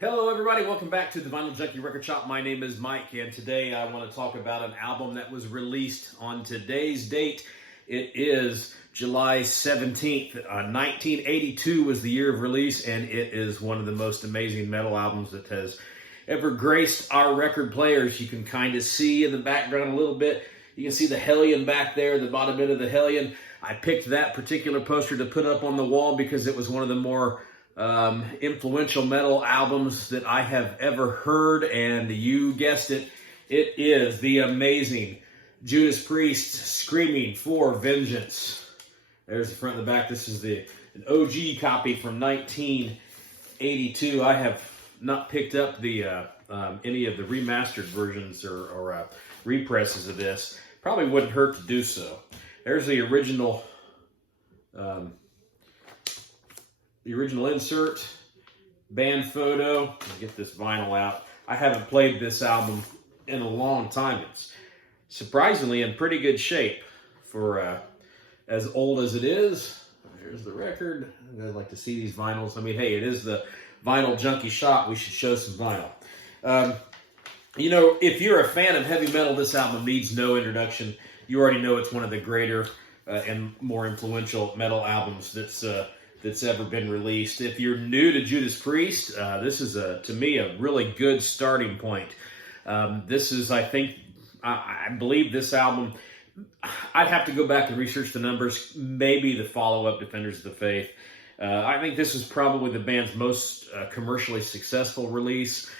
Hello, everybody. Welcome back to the Vinyl Junkie Record Shop. My name is Mike, and today I want to talk about an album that was released on today's date. It is July 17th. 1982 was the year of release, and it is one of the most amazing metal albums that has ever graced our record players. You can kind of see in the background a little bit. You can see the Hellion back there, the bottom bit of the Hellion. I picked that particular poster to put up on the wall because it was one of the more influential metal albums that I have ever heard, and you guessed it, it is the amazing Judas Priest, Screaming for Vengeance. There's the front and the back. This is an OG copy from 1982. I have not picked up the any of the remastered versions or represses of this. Probably wouldn't hurt to do so. There's the original insert, band photo. Let me get this vinyl out. I haven't played this album in a long time. It's surprisingly in pretty good shape for as old as it is. There's the record. I'd like to see these vinyls. I mean, hey, it is the Vinyl Junkie Shop. We should show some vinyl. If you're a fan of heavy metal, this album needs no introduction. You already know it's one of the greater and more influential metal albums that's ever been released. If you're new to Judas Priest, this is, to me, a really good starting point. This is, I believe this album, I'd have to go back and research the numbers, maybe the follow-up, Defenders of the Faith. I think this is probably the band's most commercially successful release.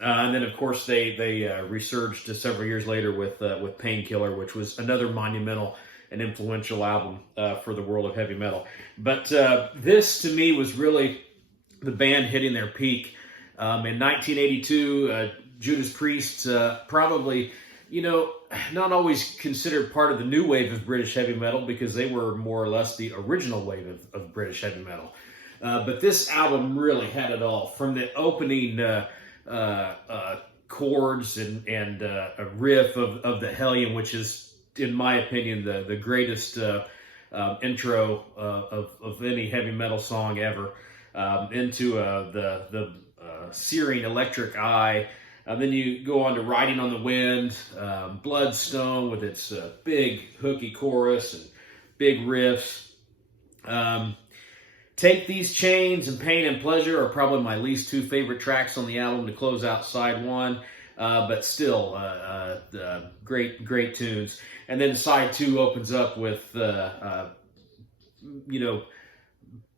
And then, of course, they resurged several years later with Painkiller, which was another monumental an influential album for the world of heavy metal. But this, to me, was really the band hitting their peak. In 1982, Judas Priest, probably, not always considered part of the new wave of British heavy metal because they were more or less the original wave of British heavy metal. But this album really had it all. From the opening chords and a riff of the Hellion, which is, in my opinion, the greatest intro of any heavy metal song ever, into the searing electric eye. Then you go on to Riding on the Wind, Bloodstone with its big hooky chorus and big riffs. Take These Chains and Pain and Pleasure are probably my least two favorite tracks on the album to close out side one. But still, great tunes. And then side two opens up with,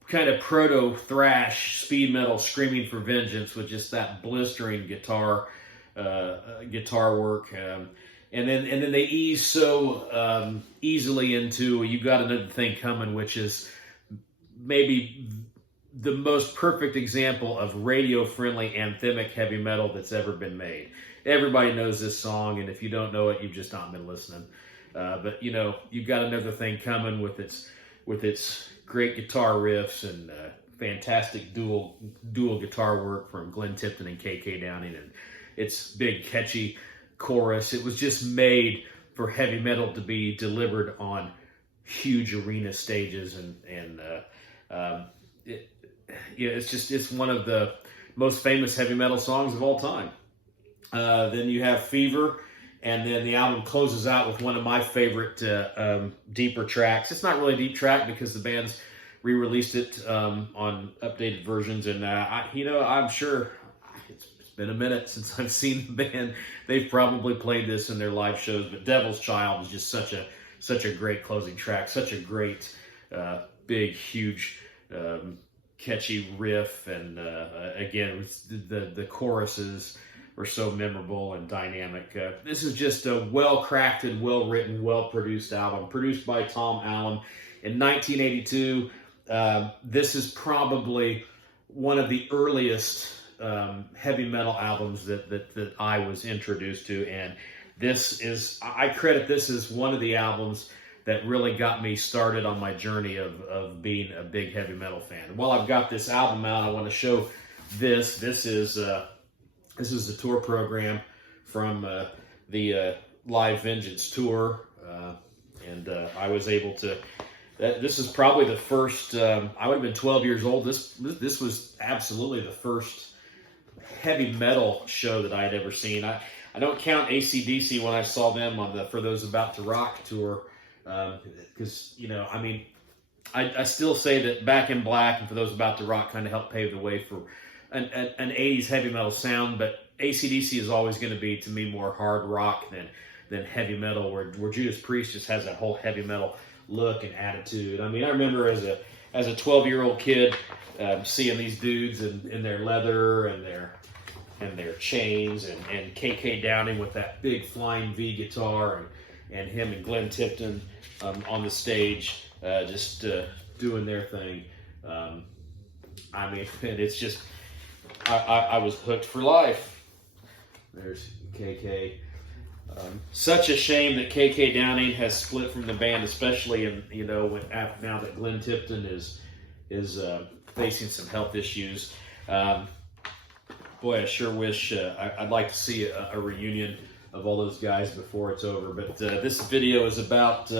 kind of proto-thrash speed metal, Screaming for Vengeance, with just that blistering guitar work. And then they ease so easily into You Got Another Thing Coming, which is maybe the most perfect example of radio-friendly anthemic heavy metal that's ever been made. Everybody knows this song, and if you don't know it, you've just not been listening. But You've Got Another Thing Coming with its great guitar riffs and fantastic dual guitar work from Glenn Tipton and KK Downing, and its big catchy chorus. It was just made for heavy metal to be delivered on huge arena stages, and it's one of the most famous heavy metal songs of all time. Then you have Fever, and then the album closes out with one of my favorite deeper tracks. It's not really a deep track because the band's re-released it on updated versions, and I'm sure it's been a minute since I've seen the band. They've probably played this in their live shows, but Devil's Child is just such a great closing track, such a great big, huge, catchy riff, and again, the choruses were so memorable and dynamic. This is just a well-crafted, well-written, well-produced album, produced by Tom Allen in 1982. This is probably one of the earliest heavy metal albums that I was introduced to, and I credit this as one of the albums that really got me started on my journey of being a big heavy metal fan. And while I've got this album out, I want to show this. This is the tour program from the Live Vengeance tour, and I was able to. This is probably the first. I would have been 12 years old. This was absolutely the first heavy metal show that I had ever seen. I don't count AC/DC when I saw them on the For Those About to Rock tour, because I mean, I still say that Back in Black and For Those About to Rock kind of helped pave the way for an 80s heavy metal sound, but AC/DC is always going to be, to me, more hard rock than heavy metal, where Judas Priest just has that whole heavy metal look and attitude. I mean, I remember as a 12-year-old kid seeing these dudes in their leather and their chains, and KK Downing with that big flying V guitar, and him and Glenn Tipton on the stage just doing their thing. I mean, and it's just, I was hooked for life. There's KK. Such a shame that KK Downing has split from the band, especially now that Glenn Tipton is facing some health issues. Boy, I sure wish I'd like to see a reunion of all those guys before it's over. But this video is about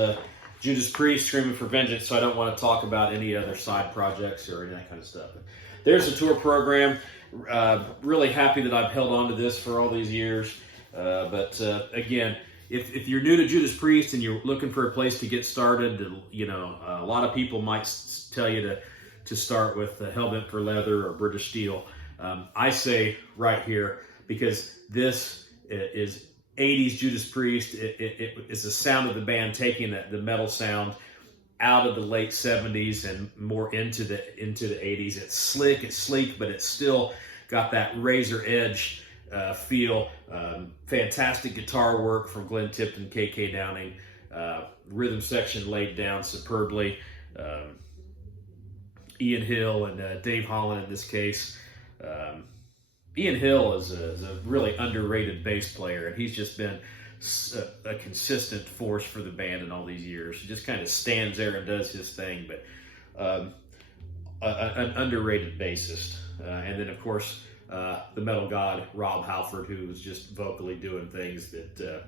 Judas Priest, Screaming for Vengeance, so I don't want to talk about any other side projects or any of that kind of stuff. But there's the tour program. Really happy that I've held on to this for all these years. But again, if you're new to Judas Priest and you're looking for a place to get started, a lot of people might tell you to start with Hellbent for Leather or British Steel. I say right here, because this is 80s Judas Priest. It's the sound of the band taking the metal sound out of the late 70s and more into the 80s. It's slick, it's sleek, but it's still got that razor edge feel. Fantastic guitar work from Glenn Tipton, KK Downing. Rhythm section laid down superbly. Ian Hill and Dave Holland in this case. Ian Hill is a really underrated bass player, and he's just been a consistent force for the band in all these years. He just kind of stands there and does his thing, but an underrated bassist. And then, of course, the metal god Rob Halford, who was just vocally doing things that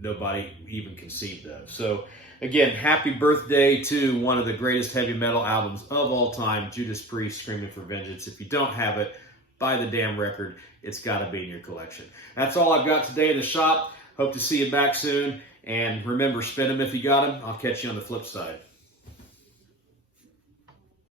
nobody even conceived of. So again, happy birthday to one of the greatest heavy metal albums of all time, Judas Priest, Screaming for Vengeance. If you don't have it, buy the damn record. It's got to be in your collection. That's all I've got today in the shop. Hope to see you back soon. And remember, spin them if you got them. I'll catch you on the flip side.